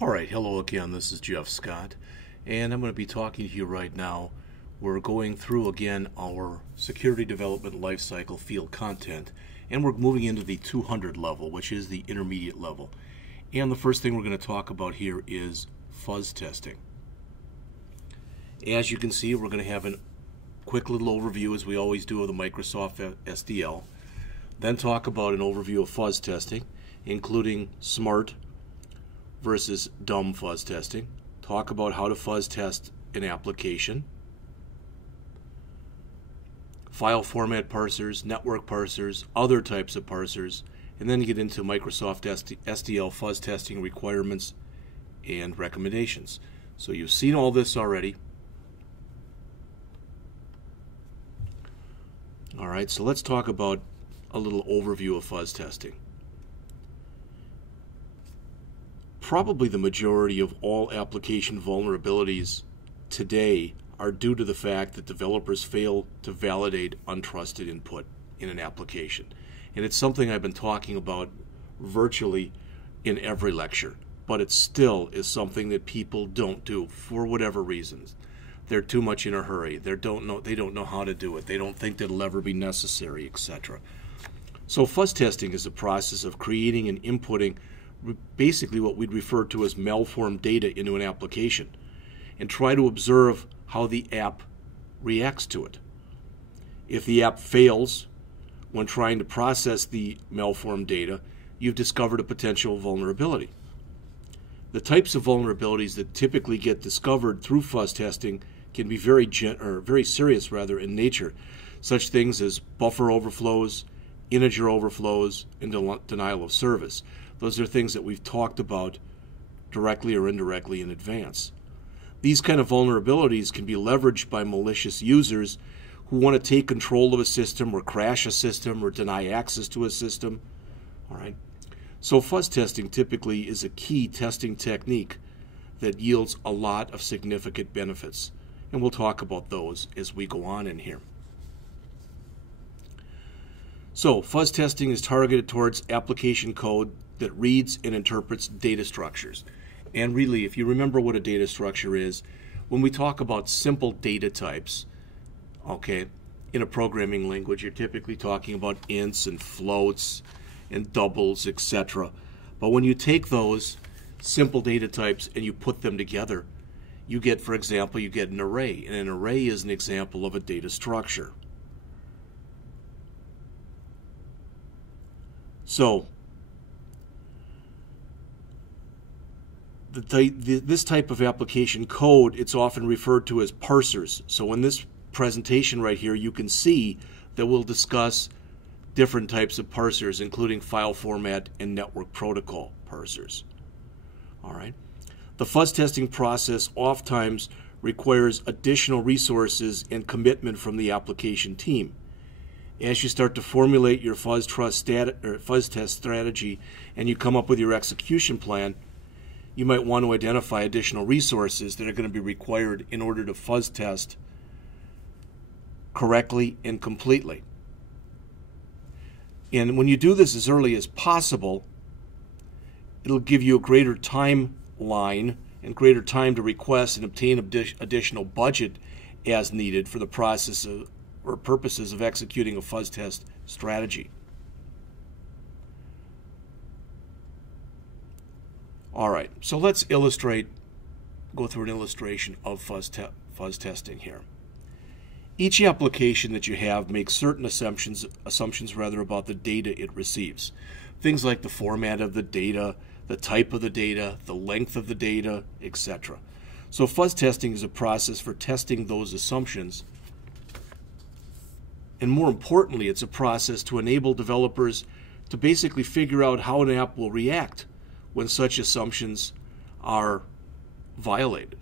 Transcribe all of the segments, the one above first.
All right, hello again. This is Jeff Scott, and I'm going to be talking to you right now. We're going through again our Security Development Lifecycle field content, and we're moving into the 200 level, which is the intermediate level. And the first thing we're going to talk about here is fuzz testing. As you can see, we're going to have a quick little overview, as we always do, of the Microsoft SDL. Then talk about an overview of fuzz testing, including smart versus dumb fuzz testing. Talk about how to fuzz test an application, file format parsers, network parsers, other types of parsers, and then get into Microsoft SDL fuzz testing requirements and recommendations. So you've seen all this already. All right, so let's talk about a little overview of fuzz testing. Probably the majority of all application vulnerabilities today are due to the fact that developers fail to validate untrusted input in an application. And it's something I've been talking about virtually in every lecture, but it still is something that people don't do for whatever reasons. They're too much in a hurry. They don't know how to do it. They don't think that it'll ever be necessary, etc. So fuzz testing is a process of creating and inputting basically what we'd refer to as malformed data into an application and try to observe how the app reacts to it. If the app fails when trying to process the malformed data, you've discovered a potential vulnerability. The types of vulnerabilities that typically get discovered through fuzz testing can be very serious in nature, such things as buffer overflows, integer overflows, and denial of service. Those are things that we've talked about directly or indirectly in advance. These kind of vulnerabilities can be leveraged by malicious users who want to take control of a system or crash a system or deny access to a system. All right. So fuzz testing typically is a key testing technique that yields a lot of significant benefits. And we'll talk about those as we go on in here. So fuzz testing is targeted towards application code that reads and interprets data structures. And really, if you remember what a data structure is, when we talk about simple data types, okay, in a programming language, you're typically talking about ints and floats and doubles, etc. But when you take those simple data types and you put them together, you get, for example, you get an array. And an array is an example of a data structure. So this type of application code, it's often referred to as parsers. So in this presentation right here, you can see that we'll discuss different types of parsers, including file format and network protocol parsers. All right. The fuzz testing process oftentimes requires additional resources and commitment from the application team. As you start to formulate your fuzz test strategy and you come up with your execution plan, you might want to identify additional resources that are going to be required in order to fuzz test correctly and completely. And when you do this as early as possible, it'll give you a greater timeline and greater time to request and obtain additional budget as needed for the process or purposes of executing a fuzz test strategy. All right, so let's go through an illustration of fuzz testing here. Each application that you have makes certain assumptions about the data it receives. Things like the format of the data, the type of the data, the length of the data, etc. So fuzz testing is a process for testing those assumptions. And more importantly, it's a process to enable developers to basically figure out how an app will react when such assumptions are violated.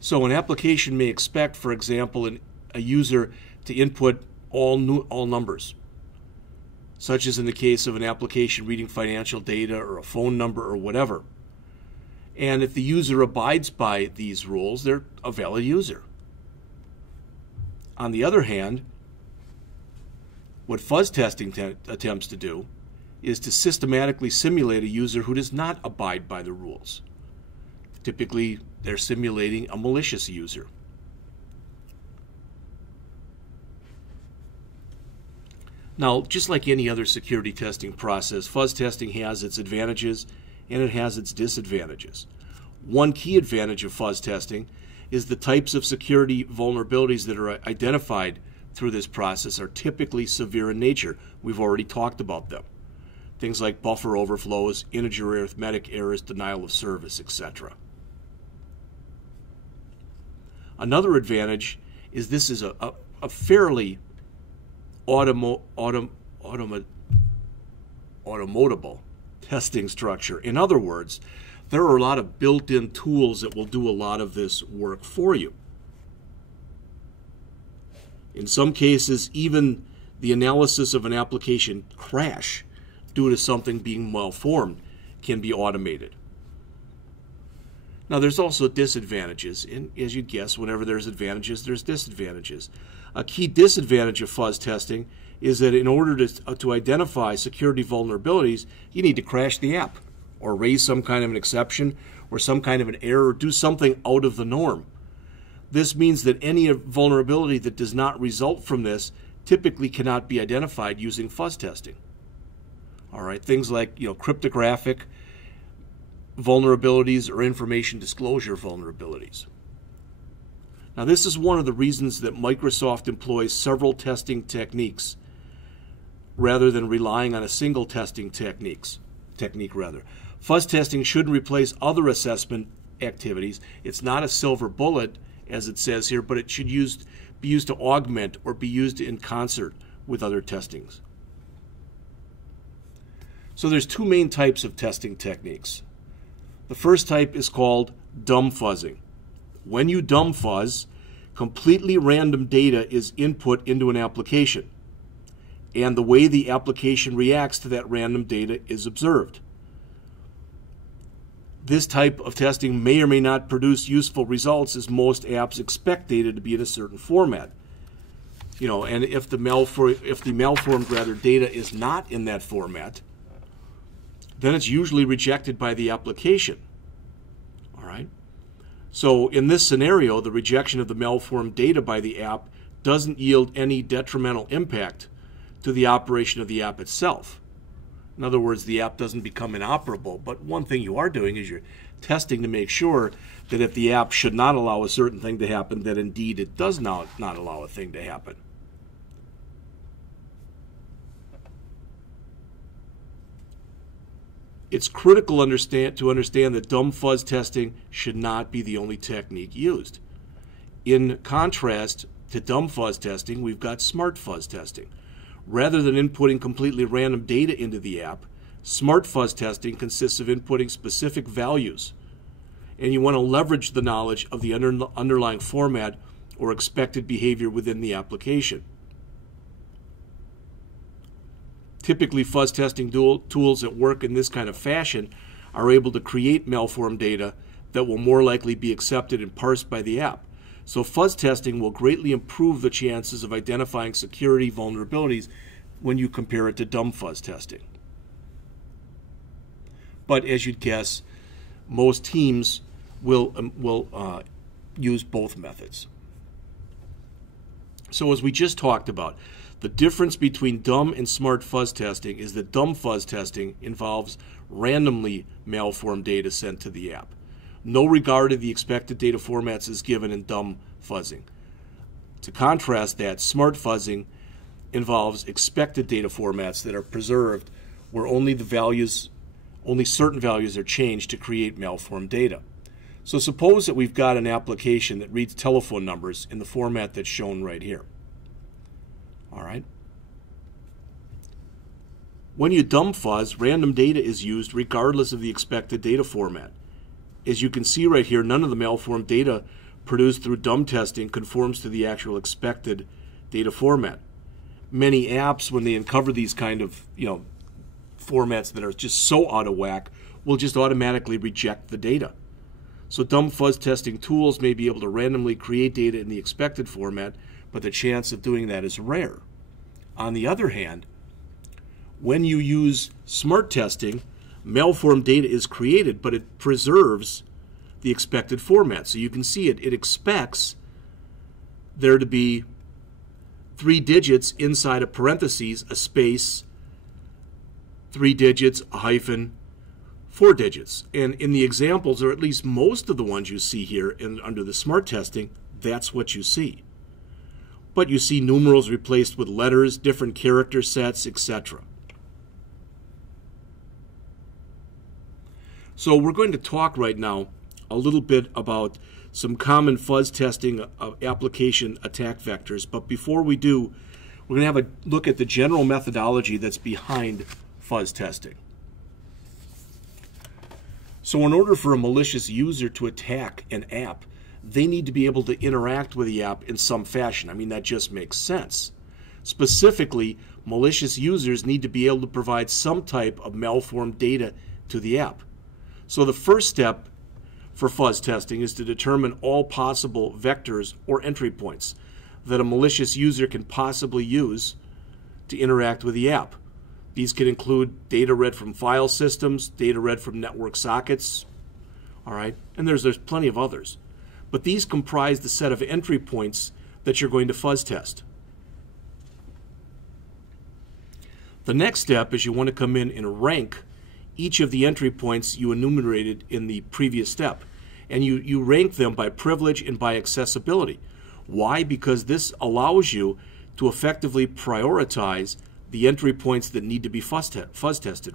So an application may expect, for example, a user to input all numbers, such as in the case of an application reading financial data or a phone number or whatever. And if the user abides by these rules, they're a valid user. On the other hand, what fuzz testing attempts to do is to systematically simulate a user who does not abide by the rules. Typically, they're simulating a malicious user. Now, just like any other security testing process, fuzz testing has its advantages and it has its disadvantages. One key advantage of fuzz testing is the types of security vulnerabilities that are identified through this process are typically severe in nature. We've already talked about them. Things like buffer overflows, integer arithmetic errors, denial of service, etc. Another advantage is this is a fairly automatable testing structure. In other words, there are a lot of built-in tools that will do a lot of this work for you. In some cases, even the analysis of an application crash due to something being malformed can be automated. Now, there's also disadvantages, and as you'd guess, whenever there's advantages, there's disadvantages. A key disadvantage of fuzz testing is that in order to identify security vulnerabilities, you need to crash the app or raise some kind of an exception or some kind of an error or do something out of the norm. This means that any vulnerability that does not result from this typically cannot be identified using fuzz testing. All right, things like cryptographic vulnerabilities or information disclosure vulnerabilities. Now, this is one of the reasons that Microsoft employs several testing techniques rather than relying on a single testing technique. Fuzz testing shouldn't replace other assessment activities. It's not a silver bullet, as it says here, but it should be used to augment or be used in concert with other testings. So there's two main types of testing techniques. The first type is called dumb fuzzing. When you dumb fuzz, completely random data is input into an application, and the way the application reacts to that random data is observed. This type of testing may or may not produce useful results, as most apps expect data to be in a certain format. And if the malformed data is not in that format, then it's usually rejected by the application. All right? So in this scenario, the rejection of the malformed data by the app doesn't yield any detrimental impact to the operation of the app itself. In other words, the app doesn't become inoperable, but one thing you are doing is you're testing to make sure that if the app should not allow a certain thing to happen, that indeed it does not allow a thing to happen. It's critical to understand that dumb fuzz testing should not be the only technique used. In contrast to dumb fuzz testing, we've got smart fuzz testing. Rather than inputting completely random data into the app, smart fuzz testing consists of inputting specific values. And you want to leverage the knowledge of the underlying format or expected behavior within the application. Typically, fuzz testing tools that work in this kind of fashion are able to create malformed data that will more likely be accepted and parsed by the app. So fuzz testing will greatly improve the chances of identifying security vulnerabilities when you compare it to dumb fuzz testing. But as you'd guess, most teams will use both methods. So as we just talked about, the difference between dumb and smart fuzz testing is that dumb fuzz testing involves randomly malformed data sent to the app. No regard to the expected data formats is given in dumb fuzzing. To contrast that, smart fuzzing involves expected data formats that are preserved where only certain values are changed to create malformed data. So suppose that we've got an application that reads telephone numbers in the format that's shown right here. All right. When you dumb fuzz, random data is used regardless of the expected data format. As you can see right here, none of the malformed data produced through dumb testing conforms to the actual expected data format. Many apps, when they uncover these kind of formats that are just so out of whack, will just automatically reject the data. So dumb fuzz testing tools may be able to randomly create data in the expected format, but the chance of doing that is rare. On the other hand, When you use smart testing, malformed data is created, but it preserves the expected format. So you can see it expects there to be 3 digits inside a parentheses, a space, 3 digits, a hyphen, 4 digits. And in the examples, or at least most of the ones you see here under the smart testing, that's what you see. But you see numerals replaced with letters, different character sets, etc. So we're going to talk right now a little bit about some common fuzz testing of application attack vectors. But before we do, we're going to have a look at the general methodology that's behind fuzz testing. So in order for a malicious user to attack an app, they need to be able to interact with the app in some fashion. I mean, that just makes sense. Specifically, malicious users need to be able to provide some type of malformed data to the app. So the first step for fuzz testing is to determine all possible vectors or entry points that a malicious user can possibly use to interact with the app. These can include data read from file systems, data read from network sockets, all right, and there's plenty of others. But these comprise the set of entry points that you're going to fuzz test. The next step is you want to come in and rank each of the entry points you enumerated in the previous step. And you rank them by privilege and by accessibility. Why? Because this allows you to effectively prioritize the entry points that need to be fuzz tested.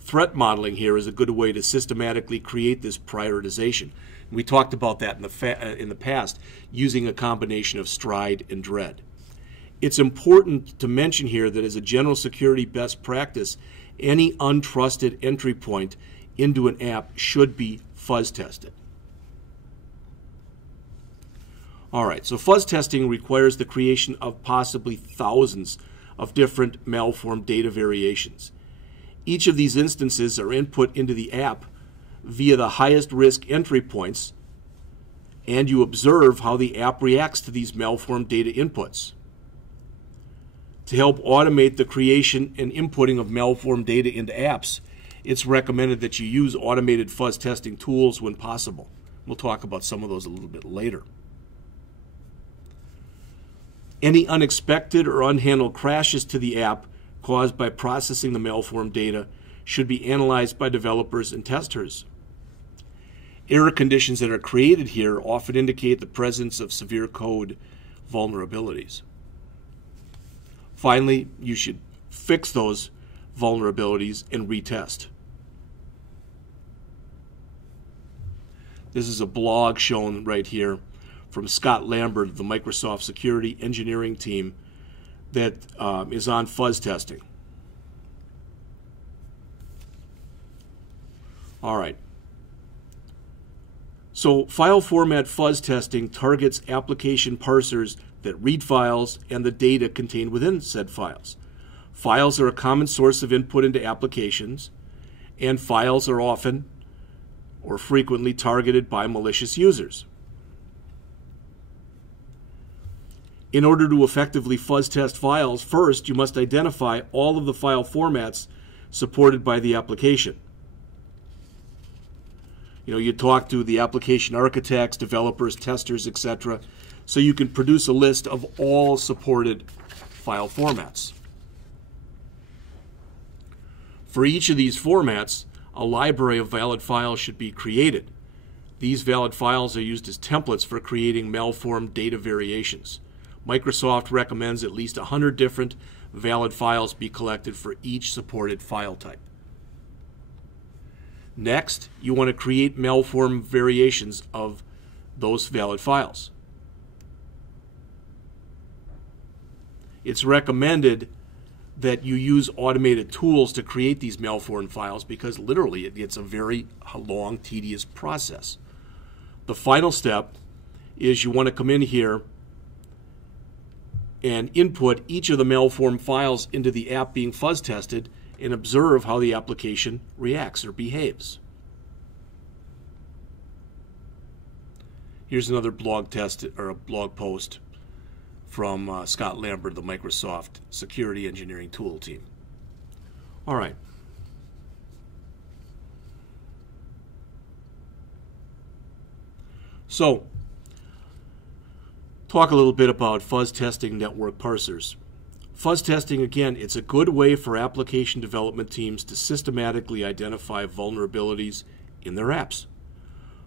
Threat modeling here is a good way to systematically create this prioritization. We talked about that in the past using a combination of stride and dread. It's important to mention here that as a general security best practice, any untrusted entry point into an app should be fuzz tested. All right, so fuzz testing requires the creation of possibly thousands of different malformed data variations. Each of these instances are input into the app via the highest risk entry points, and you observe how the app reacts to these malformed data inputs. To help automate the creation and inputting of malformed data into apps, it's recommended that you use automated fuzz testing tools when possible. We'll talk about some of those a little bit later. Any unexpected or unhandled crashes to the app caused by processing the malformed data should be analyzed by developers and testers. Error conditions that are created here often indicate the presence of severe code vulnerabilities. Finally, you should fix those vulnerabilities and retest. This is a blog shown right here from Scott Lambert of the Microsoft Security Engineering team that is on fuzz testing. All right. So file format fuzz testing targets application parsers that read files and the data contained within said files. Files are a common source of input into applications, and files are often or frequently targeted by malicious users. In order to effectively fuzz test files, first you must identify all of the file formats supported by the application. You talk to the application architects, developers, testers, etc., so you can produce a list of all supported file formats. For each of these formats, a library of valid files should be created. These valid files are used as templates for creating malformed data variations. Microsoft recommends at least 100 different valid files be collected for each supported file type. Next, you want to create malformed variations of those valid files. It's recommended that you use automated tools to create these malformed files because literally it's a very long, tedious process. The final step is you want to come in here and input each of the malformed files into the app being fuzz tested and observe how the application reacts or behaves. Here's another blog test or a blog post from Scott Lambert, the Microsoft Security Engineering Tool Team. All right. So, talk a little bit about fuzz testing network parsers. Fuzz testing, again, it's a good way for application development teams to systematically identify vulnerabilities in their apps.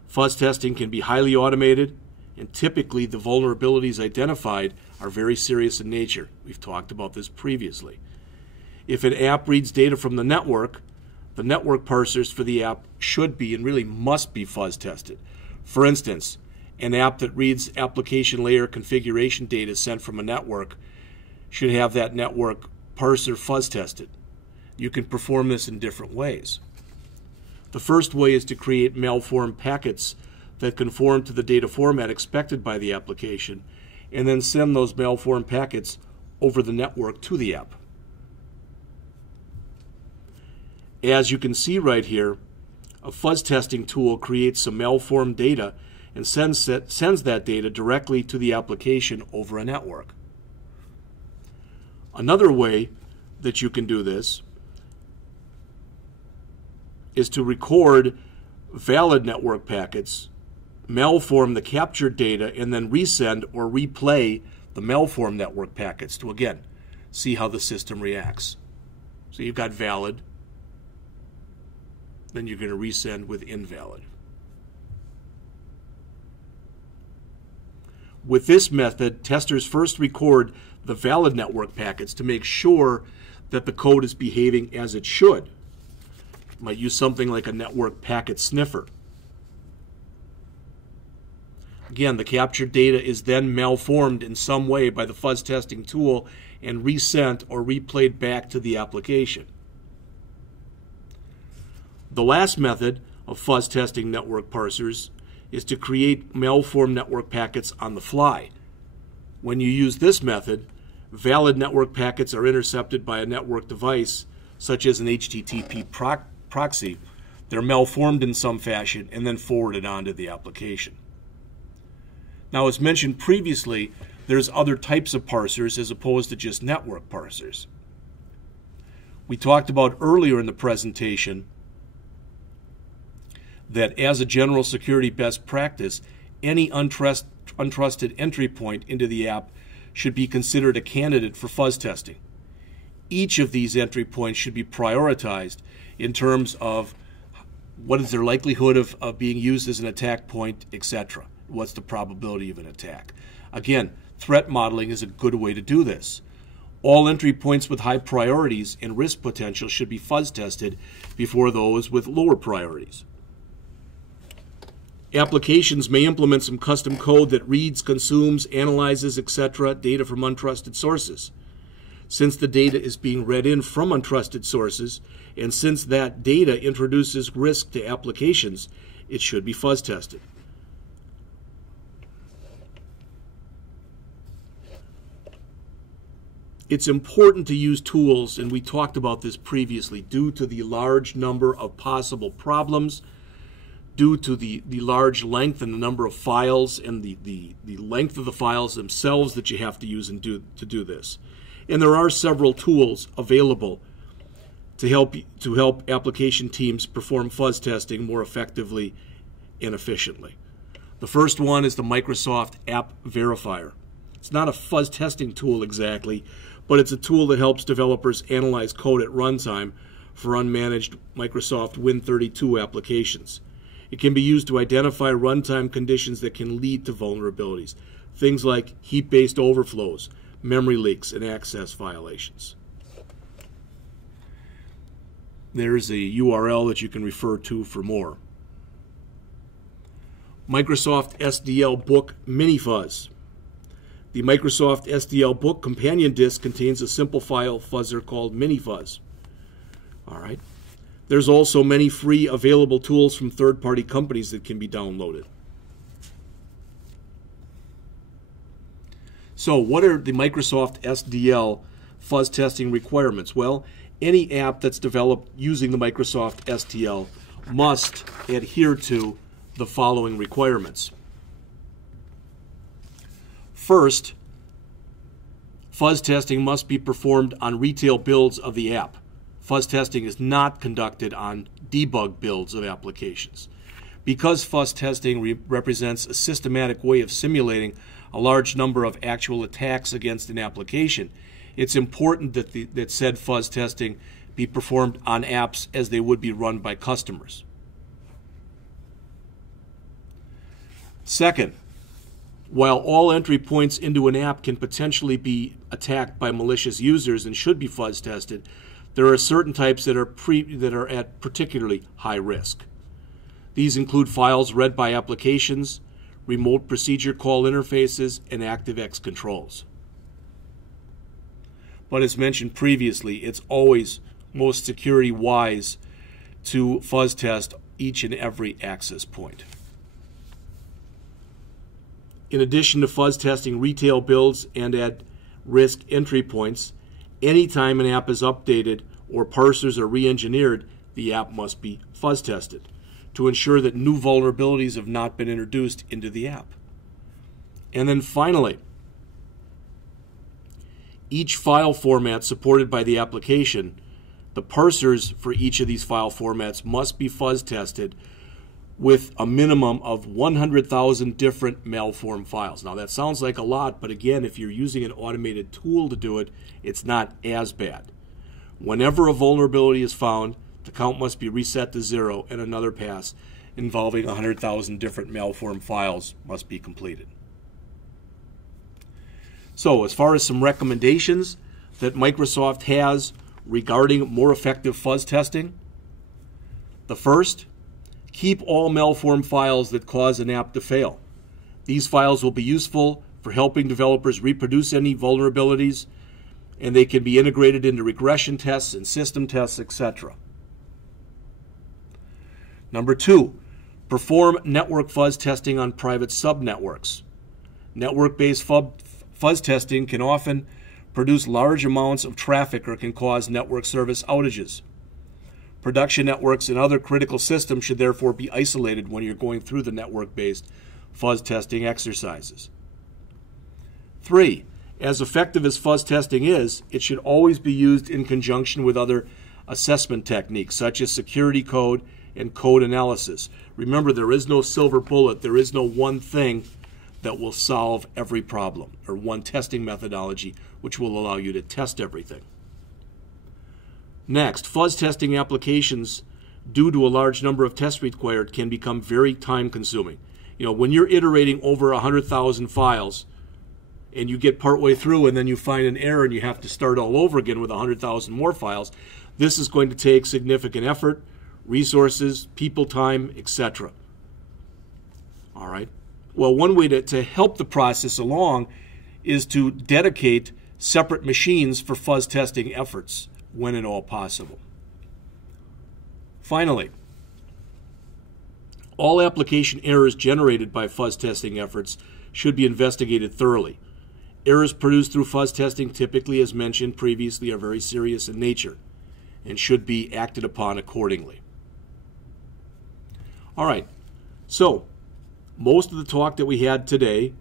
Fuzz testing can be highly automated, and typically the vulnerabilities identified are very serious in nature. We've talked about this previously. If an app reads data from the network parsers for the app should be and really must be fuzz tested. For instance, an app that reads application layer configuration data sent from a network should have that network parser fuzz tested. You can perform this in different ways. The first way is to create malformed packets that conform to the data format expected by the application, and then send those malformed packets over the network to the app. As you can see right here, a fuzz testing tool creates some malformed data and sends that data directly to the application over a network. Another way that you can do this is to record valid network packets, malform the captured data, and then resend or replay the malformed network packets to, again, see how the system reacts. So you've got valid, then you're going to resend with invalid. With this method, testers first record the valid network packets to make sure that the code is behaving as it should. You might use something like a network packet sniffer. Again, the captured data is then malformed in some way by the fuzz testing tool and resent or replayed back to the application. The last method of fuzz testing network parsers is to create malformed network packets on the fly. When you use this method, valid network packets are intercepted by a network device, such as an HTTP proxy. They're malformed in some fashion and then forwarded onto the application. Now, as mentioned previously, there's other types of parsers as opposed to just network parsers. We talked about earlier in the presentation that as a general security best practice, any untrusted entry point into the app should be considered a candidate for fuzz testing. Each of these entry points should be prioritized in terms of what is their likelihood of being used as an attack point, etc. What's the probability of an attack? Again, threat modeling is a good way to do this. All entry points with high priorities and risk potential should be fuzz tested before those with lower priorities. Applications may implement some custom code that reads, consumes, analyzes, etc. data from untrusted sources. Since the data is being read in from untrusted sources, and since that data introduces risk to applications, it should be fuzz tested. It's important to use tools, and we talked about this previously, due to the large number of possible problems, due to the large length and the number of files and the length of the files themselves that you have to use and to do this. And there are several tools available to help application teams perform fuzz testing more effectively and efficiently. The first one is the Microsoft AppVerifier. It's not a fuzz testing tool exactly, but it's a tool that helps developers analyze code at runtime for unmanaged Microsoft Win32 applications. It can be used to identify runtime conditions that can lead to vulnerabilities, things like heap-based overflows, memory leaks, and access violations. There's a URL that you can refer to for more. Microsoft SDL book MiniFuzz. The Microsoft SDL book companion disc contains a simple file fuzzer called MiniFuzz. All right. There's also many free available tools from third-party companies that can be downloaded. So what are the Microsoft SDL fuzz testing requirements? Well, any app that's developed using the Microsoft SDL must adhere to the following requirements. First, fuzz testing must be performed on retail builds of the app. Fuzz testing is not conducted on debug builds of applications. Because fuzz testing represents a systematic way of simulating a large number of actual attacks against an application, it's important that said fuzz testing be performed on apps as they would be run by customers. Second, while all entry points into an app can potentially be attacked by malicious users and should be fuzz tested, there are certain types that are at particularly high risk. These include files read by applications, remote procedure call interfaces, and ActiveX controls. But as mentioned previously, it's always most security wise to fuzz test each and every access point. In addition to fuzz testing retail builds and at-risk entry points, anytime an app is updated or parsers are re-engineered, the app must be fuzz tested to ensure that new vulnerabilities have not been introduced into the app. And then finally, each file format supported by the application, the parsers for each of these file formats must be fuzz tested with a minimum of 100,000 different malformed files. Now that sounds like a lot, but again, if you're using an automated tool to do it, it's not as bad. Whenever a vulnerability is found, the count must be reset to 0 and another pass involving 100,000 different malformed files must be completed. So as far as some recommendations that Microsoft has regarding more effective fuzz testing, the first, keep all malformed files that cause an app to fail. These files will be useful for helping developers reproduce any vulnerabilities, and they can be integrated into regression tests and system tests, etc. Number 2, perform network fuzz testing on private subnetworks. Network-based fuzz testing can often produce large amounts of traffic or can cause network service outages. Production networks and other critical systems should therefore be isolated when you're going through the network-based fuzz testing exercises. 3, as effective as fuzz testing is, it should always be used in conjunction with other assessment techniques such as security code and code analysis. Remember, there is no silver bullet. There is no one thing that will solve every problem, or one testing methodology which will allow you to test everything. Next, fuzz testing applications, due to a large number of tests required, can become very time-consuming. When you're iterating over 100,000 files and you get partway through and then you find an error and you have to start all over again with 100,000 more files, this is going to take significant effort, resources, people time, etc. All right. Well, one way to help the process along is to dedicate separate machines for fuzz testing efforts when at all possible. Finally, all application errors generated by fuzz testing efforts should be investigated thoroughly. Errors produced through fuzz testing, typically, as mentioned previously, are very serious in nature and should be acted upon accordingly. All right, so most of the talk that we had today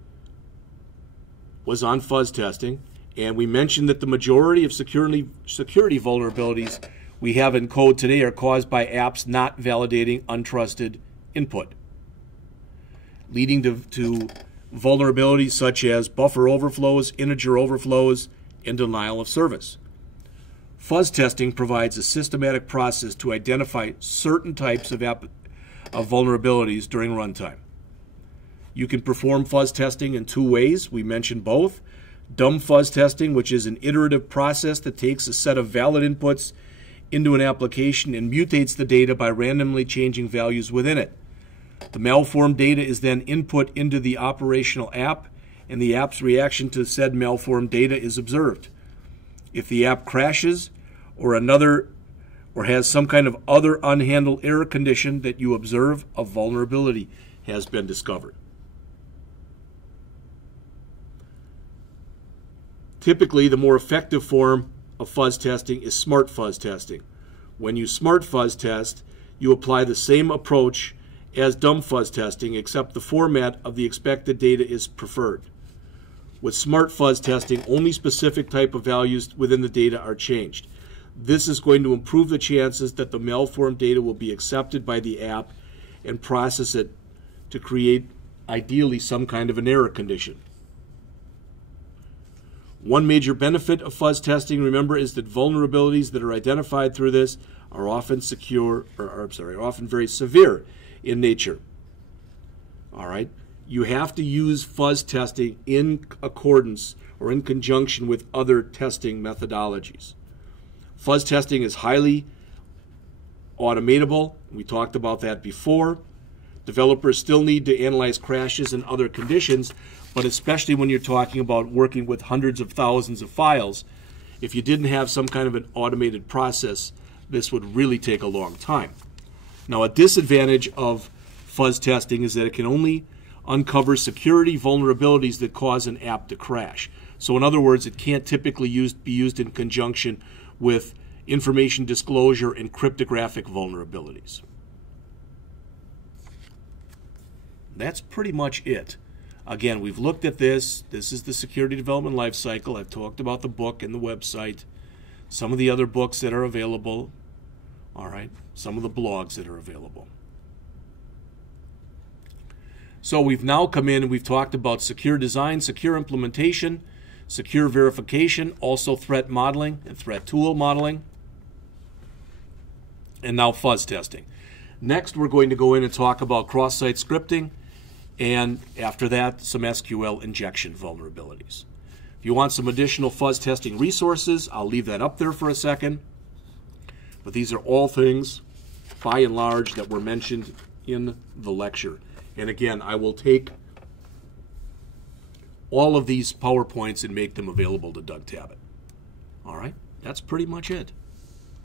was on fuzz testing, and we mentioned that the majority of security vulnerabilities we have in code today are caused by apps not validating untrusted input, leading to vulnerabilities such as buffer overflows, integer overflows, and denial of service. Fuzz testing provides a systematic process to identify certain types of vulnerabilities during runtime. You can perform fuzz testing in 2 ways. We mentioned both. Dumb fuzz testing, which is an iterative process that takes a set of valid inputs into an application and mutates the data by randomly changing values within it. The malformed data is then input into the operational app, and the app's reaction to said malformed data is observed. If the app crashes or has some kind of other unhandled error condition that you observe, a vulnerability has been discovered. Typically, the more effective form of fuzz testing is smart fuzz testing. When you smart fuzz test, you apply the same approach as dumb fuzz testing, except the format of the expected data is preferred. With smart fuzz testing, only specific type of values within the data are changed. This is going to improve the chances that the malformed data will be accepted by the app and process it to create, ideally, some kind of an error condition. One major benefit of fuzz testing, remember, is that vulnerabilities that are identified through this are often often very severe in nature. All right? You have to use fuzz testing in accordance or in conjunction with other testing methodologies. Fuzz testing is highly automatable. We talked about that before. Developers still need to analyze crashes and other conditions, but especially when you're talking about working with hundreds of thousands of files, if you didn't have some kind of an automated process, this would really take a long time. Now, a disadvantage of fuzz testing is that it can only uncover security vulnerabilities that cause an app to crash. So in other words, it can't typically be used in conjunction with information disclosure and cryptographic vulnerabilities. That's pretty much it. Again, we've looked at this. This is the Security Development Lifecycle. I've talked about the book and the website, some of the other books that are available, all right, some of the blogs that are available. So we've now come in and we've talked about secure design, secure implementation, secure verification, also threat modeling and threat tool modeling, and now fuzz testing. Next, we're going to go in and talk about cross-site scripting, and after that, some SQL injection vulnerabilities. If you want some additional fuzz testing resources, I'll leave that up there for a second. But these are all things, by and large, that were mentioned in the lecture. And again, I will take all of these PowerPoints and make them available to Doug Tabbitt. All right, that's pretty much it.